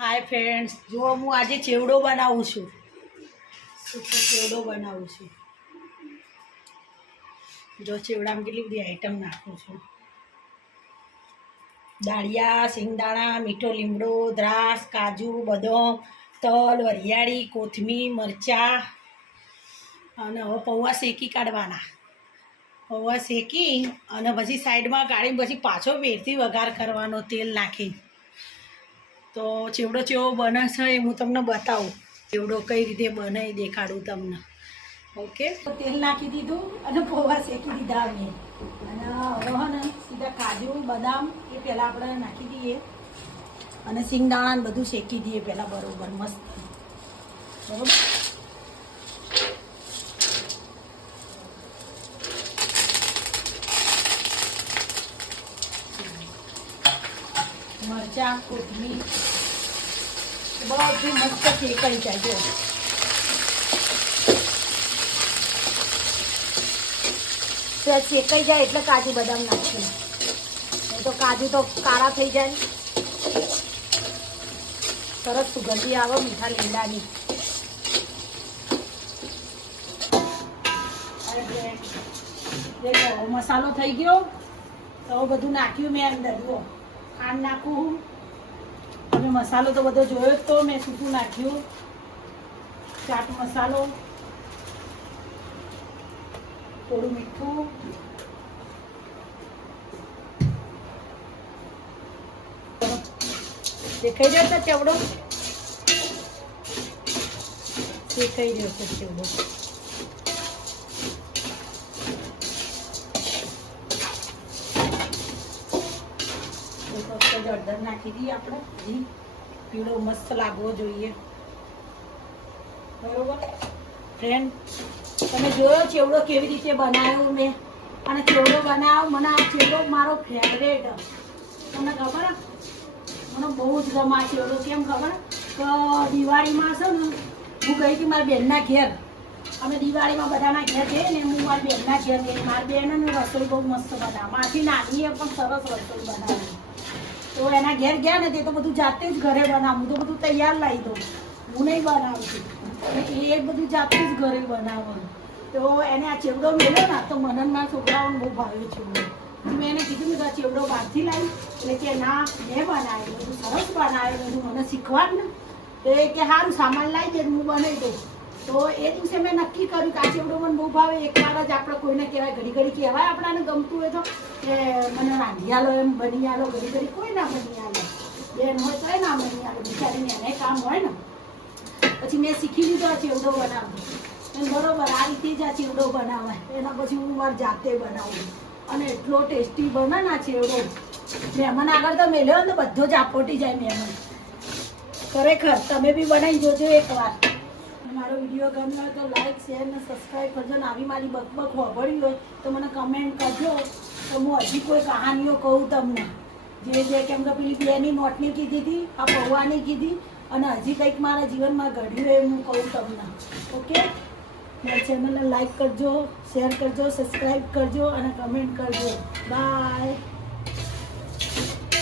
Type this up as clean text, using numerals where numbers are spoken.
Hi friends, जो हूँ आज चेवड़ो बनावुं छुं। चेवड़ो बनावुं छुं। जो चेवड़ा में केटली बधी आइटम नाखुं छुं। दाळिया, सिंगदाणा, मीठो લીમડો, द्रास, काजू, बदाम, तल, वरियाળી, कोथमीर, मरचा अने हवे पौवा शेकी काढवाना। पौवा शेकी अने पछी साइडमां काढीने पछी पाछो वेरथी वघार करवानो तेल नाखी। तो चेवड़ो चेवो बने छे हूँ तमने बताऊँ। चेवड़ो कई रीते बने ए देखाडुं तमने। ओके, तो तेल नाखी दीधुं अने पौवा शेकी दीधा अमे अने हवे हने सीधा काजू बदाम ए पहेला आपणे नाखी दीए अने सिंगदाणा ने बधुं शेकी दीए पहेला बरोबर मस्त। बरोबर, मरचा, कोथमीर બધું મસ્ત શેકાઈ જાય। જો શેકાઈ જાય એટલે કાજુ બદામ નાખીએ, નહીં તો કાજુ તો કાળા થઈ જાય। સરસ સુગંધી આવે મીઠા લીમડાની। મસાલો થઈ ગયો તો બધું નાખ્યું મેં અંદર। જુઓ, ખાંડ નાખું, તમે મસાલો તો બધો જોયો જ, તો મેં સૂકું નાખ્યું, ચાટ મસાલો, થોડું મીઠું, દેખાઈ રહ્યો છે ચેવડો, દેખાઈ રહ્યો છે ચેવડો। હળદર નાખી દઈએ આપણે, હજી પીળો મસ્ત લાગવો જોઈએ। બરોબર ફ્રેન્ડ, તમે જોયો ચેવડો કેવી રીતે બનાવ્યો મેં, અને ચેવડો બનાવ મને આ ચેવડો મારો ફેવરેટ। તમને ખબર, મને બહુ જ ગમે આ ચેવડો। કેમ ખબર કે દિવાળીમાં છે ને, હું ગઈ હતી મારી બેનના ઘેર। અમે દિવાળીમાં બધાના ઘેર જઈએ ને, હું મારી બેનના ઘેર ગઈ। મારી બેન રસોઈ બહુ મસ્ત બનાવે, માથી નાની એ પણ સરસ રસોઈ બનાવે। तो एना घेर गया ने ते तो बधु जाते ज घरे बनावुं, तो बधु तैयार लाई दो, हूँ नहीं बनावती, ए बधु जाते ज घरे बनाववानुं। तो एने आ चेवड़ो मेळ्यो ने तो મને મારા છોકરાઓને બહુ ભાવ્યો ચેવડો। મેં એને કીધું કે આ ચેવડો બહારથી લાવી, એટલે કે ના મેં બનાવ્યો, બધું સરસ બનાવ્યું, બધું મને શીખવાડ ને। તો એ કે સારું સામાન લાવી દે, હું બનાવી દઉં। તો એ દિવસે મેં નક્કી કર્યું કે આ ચેવડો મને બહુ ભાવે। એકવાર જ આપણે કોઈને કહેવાય, ઘડી ઘડી કહેવાય આપણાને ગમતું હોય તો કે મને રાંધી આલો, એમ બની આલો, ઘડી ઘડી કોઈ ના બની આલે, બેન હોય તો ના બની આલે, બિચારીને એને કામ હોય ને। પછી મેં શીખી લીધો આ ચેવડો બનાવવો, બરોબર આ રીતે જ આ ચેવડો બનાવાય। એના પછી હું મારી જાતે બનાવું, અને એટલો ટેસ્ટી બને ને આ ચેવડો। મહેમાન આગળ તો મેલ્યો ને તો બધો જ આપોટી જાય મહેમાન। ખરેખર તમે બી બનાવી જોજો એકવાર। મારો વિડીયો ગમ્યો હોય તો લાઈક શેર ને સબસ્ક્રાઈબ કરજો, ને આવી મારી બકબક હોભળી હોય તો મને કમેન્ટ કરજો, તો હું હજી કોઈ કહાનીઓ કહું તમને। જે કેમ કે પેલી બેની નોટની કીધી હતી, આ પૌવાની કીધી, અને હજી કંઈક મારા જીવનમાં ઘડ્યું હોય હું કહું તમને। ઓકે, મારી ચેનલને લાઈક કરજો, શેર કરજો, સબસ્ક્રાઈબ કરજો અને કમેન્ટ કરજો। બાય।